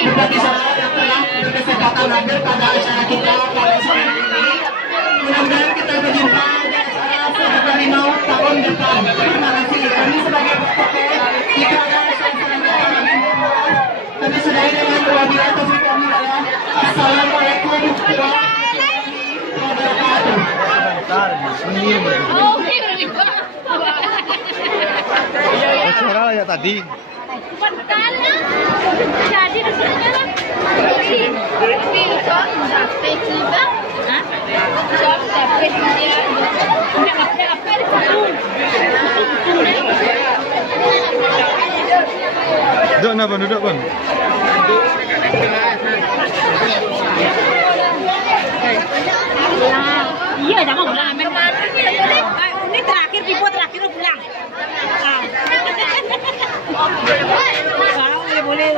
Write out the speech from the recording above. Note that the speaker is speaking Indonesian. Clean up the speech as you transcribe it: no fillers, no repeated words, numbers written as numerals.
juga bisa yang telah berkesempatan hadir pada acara kita pada sore ini. Mudah-mudahan kita berjumpa di acara Harimau tahun depan. Terima kasih. Kami sebagai protokol jika ada kami sudah dengan wabillahi taufiq wal hidayah. Assalamualaikum warahmatullahi wabarakatuh. Suara ya tadi. Jadi Duduk apa? Duduk pun. iya, jangan pulang. Ini terakhir, Pipo terakhir pulang. Wow, boleh.